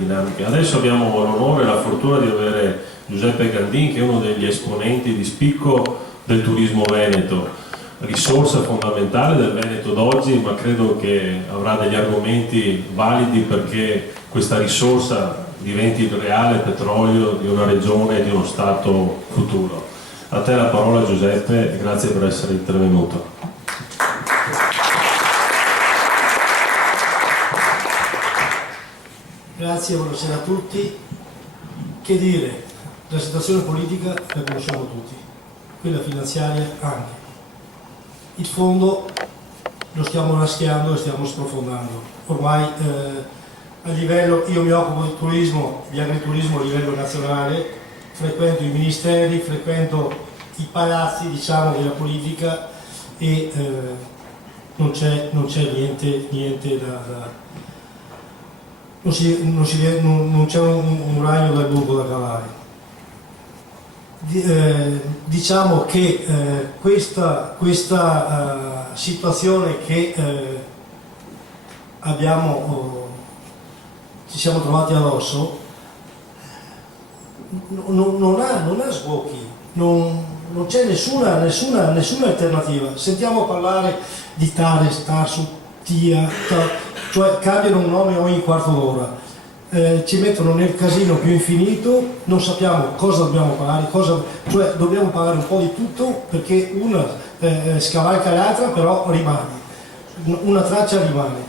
dinamiche. Adesso abbiamo l'onore e la fortuna di avere Giuseppe Gandin, che è uno degli esponenti di spicco del turismo veneto, risorsa fondamentale del Veneto d'oggi, ma credo che avrà degli argomenti validi perché questa risorsa diventi il reale petrolio di una regione e di uno Stato futuro. A te la parola, Giuseppe, e grazie per essere intervenuto. Grazie, buonasera a tutti. Che dire, la situazione politica la conosciamo tutti, quella finanziaria anche. Il fondo lo stiamo raschiando e stiamo sprofondando. Ormai a livello, io mi occupo di turismo, di agriturismo a livello nazionale, frequento i ministeri, frequento i palazzi, diciamo, della politica e non c'è niente da non c'è un ragno dal buco da cavare. Diciamo che questa situazione che ci siamo trovati addosso non ha sbocchi, non c'è nessuna alternativa. Sentiamo parlare di Tares, Tarsu, Tia, cioè cambiano un nome ogni quarto d'ora, ci mettono nel casino più infinito, non sappiamo cosa dobbiamo pagare, cioè dobbiamo pagare un po' di tutto perché una scavalca l'altra, però rimane, una traccia rimane.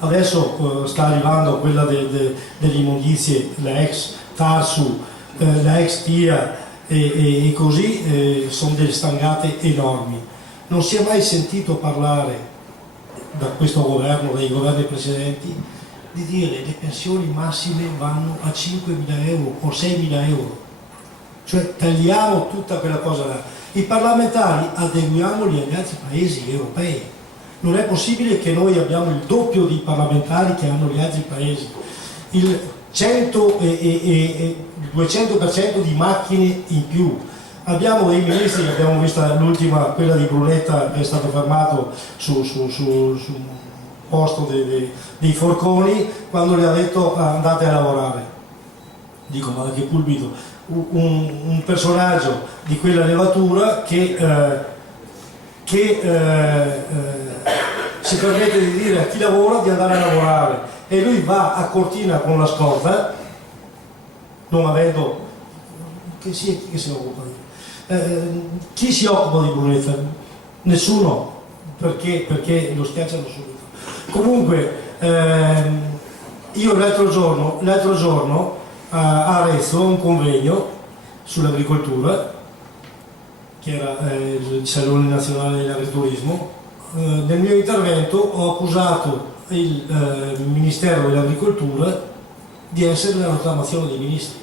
Adesso sta arrivando quella delle immondizie, la ex Tarsu, la ex Tia e così, sono delle stangate enormi. Non si è mai sentito parlare da questo governo, dai governi precedenti, di dire le pensioni massime vanno a 5.000 euro o 6.000 euro, cioè tagliamo tutta quella cosa là. I parlamentari adeguiamoli agli altri paesi europei, non è possibile che noi abbiamo il doppio di parlamentari che hanno gli altri paesi, il 100 e 200% di macchine in più. Abbiamo dei ministri, abbiamo visto l'ultima, quella di Brunetta, che è stato fermato sul posto dei forconi, quando gli ha detto andate a lavorare. Dico, ma che pulpito, un personaggio di quella levatura che si permette di dire a chi lavora di andare a lavorare e lui va a Cortina con la scorta, non avendo... chi si occupa di... chi si occupa di Brunetta? Nessuno, perché lo schiacciano subito. Comunque io l'altro giorno a Arezzo un convegno sull'agricoltura, che era il Salone Nazionale dell'Agriturismo. Nel mio intervento ho accusato il Ministero dell'Agricoltura di essere la rottamazione dei ministri.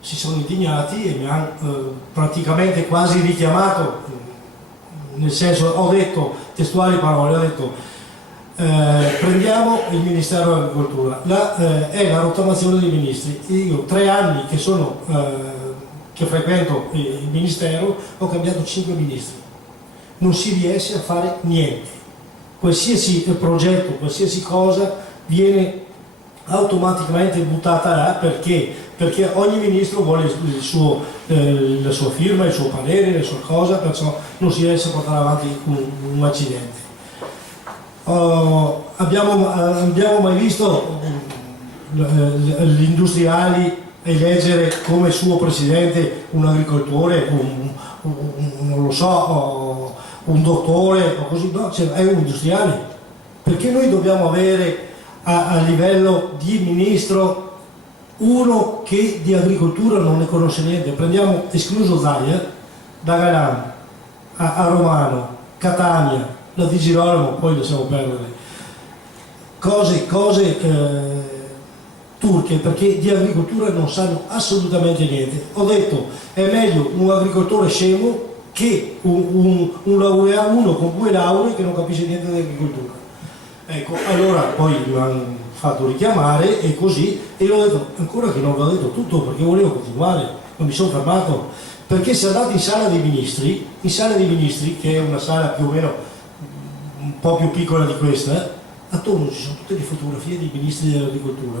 Si sono indignati e mi hanno praticamente quasi richiamato, nel senso, ho detto testuali parole, ho detto prendiamo il Ministero dell'Agricoltura, è la rottamazione dei ministri. Io 3 anni che frequento il Ministero ho cambiato 5 ministri, non si riesce a fare niente, qualsiasi progetto, qualsiasi cosa viene automaticamente buttata là perché ogni ministro vuole la sua firma, il suo parere, la sua cosa, perciò non si riesce a portare avanti un accidente. Abbiamo mai visto gli industriali eleggere come suo presidente un agricoltore, non lo so, un dottore o così? No, è un industriale. Perché noi dobbiamo avere a livello di ministro uno che di agricoltura non ne conosce niente? Prendiamo, escluso Zaia, da Galan a Romano, Catania, la Di Girolamo, poi lasciamo perdere, cose turche, perché di agricoltura non sanno assolutamente niente. Ho detto, è meglio un agricoltore scemo che un laureato, uno con 2 lauree che non capisce niente di agricoltura. Ecco, allora poi mi hanno fatto richiamare e così, e l'ho detto, ancora che non l'ho detto tutto perché volevo continuare, non mi sono fermato, perché se andate in sala dei ministri, che è una sala più o meno un po' più piccola di questa, attorno ci sono tutte le fotografie dei ministri dell'agricoltura,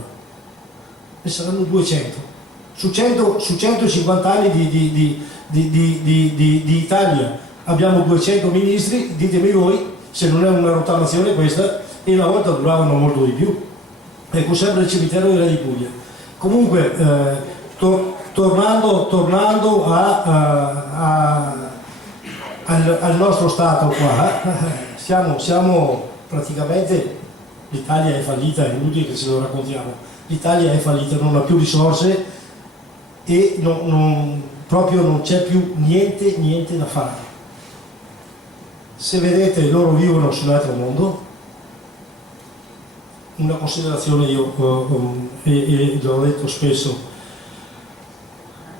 ne saranno 200. Su 150 anni di Italia abbiamo 200 ministri, ditemi voi se non è una rottamazione questa, e una volta duravano molto di più. Ecco, sempre il cimitero era di Puglia. Comunque, tornando al nostro Stato qua, siamo praticamente, l'Italia è fallita, è inutile che ce lo raccontiamo, l'Italia è fallita, non ha più risorse e proprio non c'è più niente da fare. Se vedete, loro vivono sull'altro mondo. Una considerazione, io e l'ho detto spesso,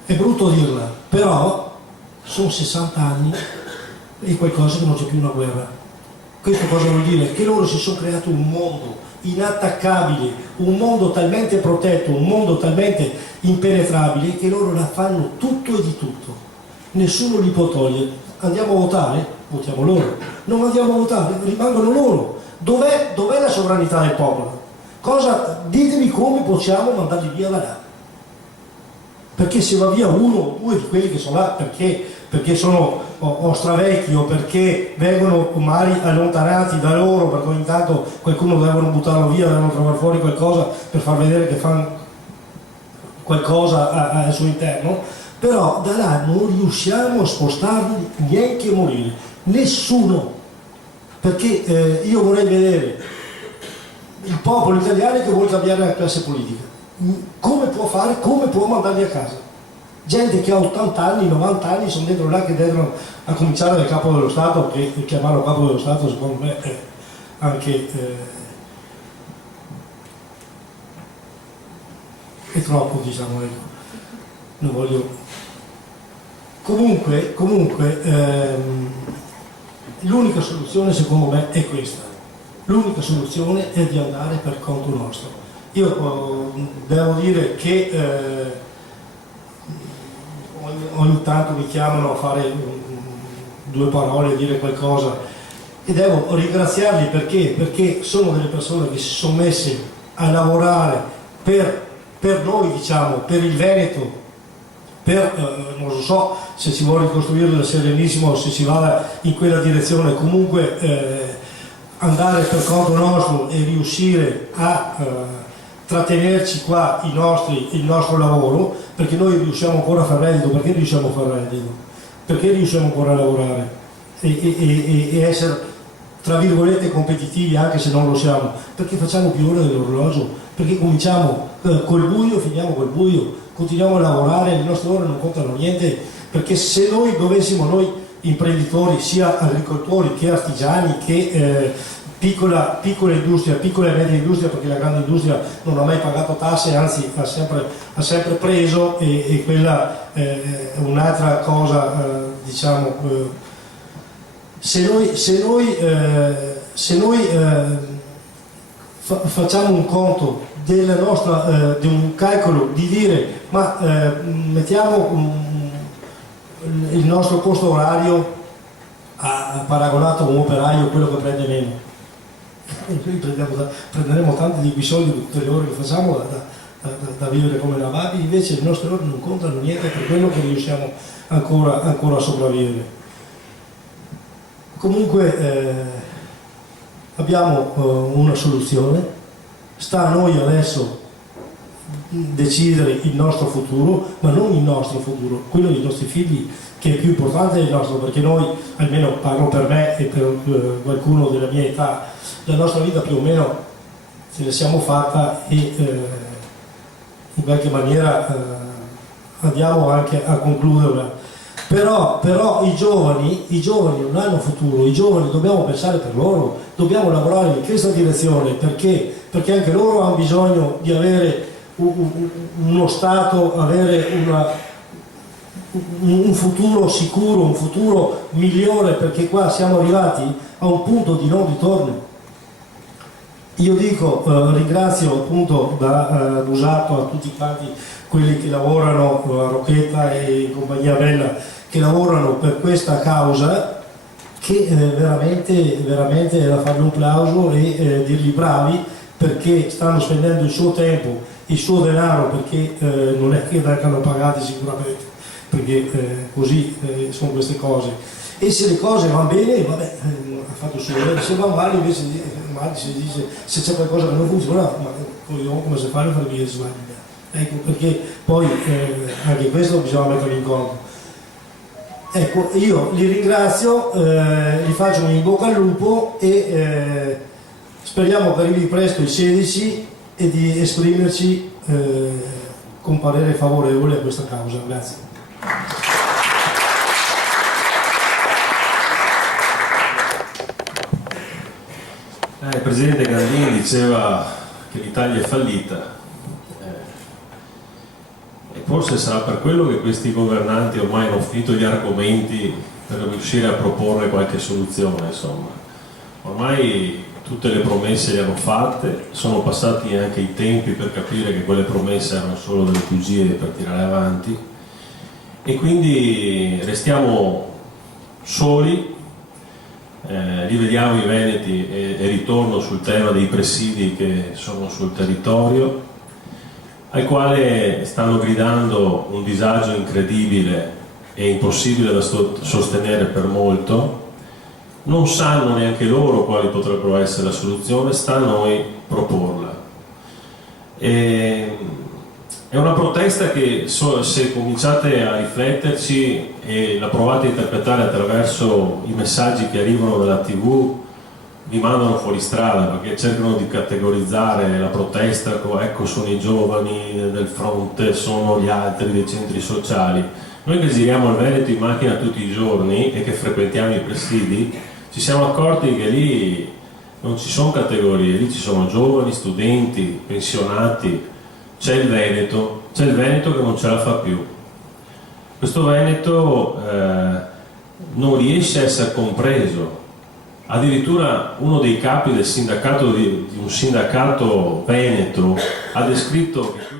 è brutto dirla, però sono 60 anni e qualcosa che non c'è più una guerra. Questo cosa vuol dire? Che loro si sono creato un mondo inattaccabile, un mondo talmente protetto, un mondo talmente impenetrabile che loro la fanno tutto e di tutto. Nessuno li può togliere. Andiamo a votare? Votiamo loro. Non andiamo a votare? Rimangono loro. Dov'è la sovranità del popolo? Ditemi come possiamo mandarli via da là? Perché se va via uno o due di quelli che sono là, perché sono o stravecchi o perché vengono magari allontanati da loro, perché ogni tanto qualcuno devono buttarlo via, devono trovare fuori qualcosa per far vedere che fanno qualcosa al suo interno, però da là non riusciamo a spostarli neanche a morire, nessuno. Perché io vorrei vedere il popolo italiano che vuole cambiare la classe politica. Come può fare? Come può mandarli a casa? Gente che ha 80 anni, 90 anni, sono dentro là che devono a cominciare dal capo dello Stato, che chiamarlo capo dello Stato secondo me è anche è troppo, diciamo, ecco. Non voglio. Comunque l'unica soluzione secondo me è questa. L'unica soluzione è di andare per conto nostro. Io devo dire che ogni tanto mi chiamano a fare due parole, a dire qualcosa, e devo ringraziarli perché sono delle persone che si sono messe a lavorare per noi, diciamo, per il Veneto, non lo so se si vuole ricostruire il Serenissimo o se si vada in quella direzione, comunque andare per conto nostro e riuscire a trattenerci qua il nostro lavoro, perché noi riusciamo ancora a fare reddito. Perché riusciamo a fare reddito? Perché riusciamo ancora a lavorare e essere tra virgolette competitivi, anche se non lo siamo, perché facciamo più ore dell'orologio, perché cominciamo col buio, finiamo col buio, continuiamo a lavorare, le nostre ore non contano niente, perché se noi dovessimo, noi imprenditori, sia agricoltori che artigiani che piccola industria, piccola e media industria, perché la grande industria non ha mai pagato tasse, anzi ha sempre preso, e quella è un'altra cosa, diciamo, se noi facciamo un conto della nostra, di un calcolo di dire ma mettiamo il nostro costo orario paragonato a un operaio, quello che prende meno, noi prenderemo tanti di quei soldi di tutte le ore che facciamo da vivere come navabili, invece le nostre ore non contano niente per quello che riusciamo ancora a sopravvivere. Comunque abbiamo una soluzione, sta a noi adesso decidere il nostro futuro, ma non il nostro futuro, quello dei nostri figli, che è più importante del nostro, perché noi, almeno parlo per me e per qualcuno della mia età, la nostra vita più o meno ce la siamo fatta e in qualche maniera andiamo anche a concluderla. Però i giovani non hanno futuro, i giovani dobbiamo pensare per loro, dobbiamo lavorare in questa direzione, perché anche loro hanno bisogno di avere uno Stato, avere un futuro sicuro, un futuro migliore, perché qua siamo arrivati a un punto di non ritorno. Io dico, ringrazio appunto da Busato a tutti quanti quelli che lavorano, a Rocchetta e compagnia bella, che lavorano per questa causa, che veramente è da fargli un plauso e dirgli bravi, perché stanno spendendo il suo tempo, il suo denaro, perché non è che vengano pagati sicuramente, perché così sono queste cose. E se le cose vanno bene, vabbè, ha fatto il suo dovere. Se vanno male invece si dice, se c'è qualcosa che non funziona, ma come si fa a fare via sbaglio. Ecco, perché poi anche questo bisogna metterlo in conto. Ecco, io li ringrazio, gli faccio un in bocca al lupo e speriamo che arrivi presto il 16 e di esprimerci con parere favorevole a questa causa. Grazie. Il Presidente Gandini diceva che l'Italia è fallita. E forse sarà per quello che questi governanti ormai hanno finito gli argomenti per riuscire a proporre qualche soluzione, insomma. Ormai tutte le promesse le hanno fatte, sono passati anche i tempi per capire che quelle promesse erano solo delle bugie per tirare avanti, e quindi restiamo soli. Rivediamo i Veneti e ritorno sul tema dei presidi che sono sul territorio, al quale stanno gridando un disagio incredibile e impossibile da sostenere per molto. Non sanno neanche loro quali potrebbero essere la soluzione, sta a noi proporla. È una protesta che, se cominciate a rifletterci e la provate a interpretare attraverso i messaggi che arrivano dalla TV, vi mandano fuori strada, perché cercano di categorizzare la protesta, ecco, sono i giovani del fronte, sono gli altri dei centri sociali. Noi che giriamo il Veneto in macchina tutti i giorni e che frequentiamo i presidi, ci siamo accorti che lì non ci sono categorie, lì ci sono giovani, studenti, pensionati, c'è il Veneto che non ce la fa più. Questo Veneto non riesce a essere compreso. Addirittura uno dei capi del sindacato di un sindacato veneto ha descritto che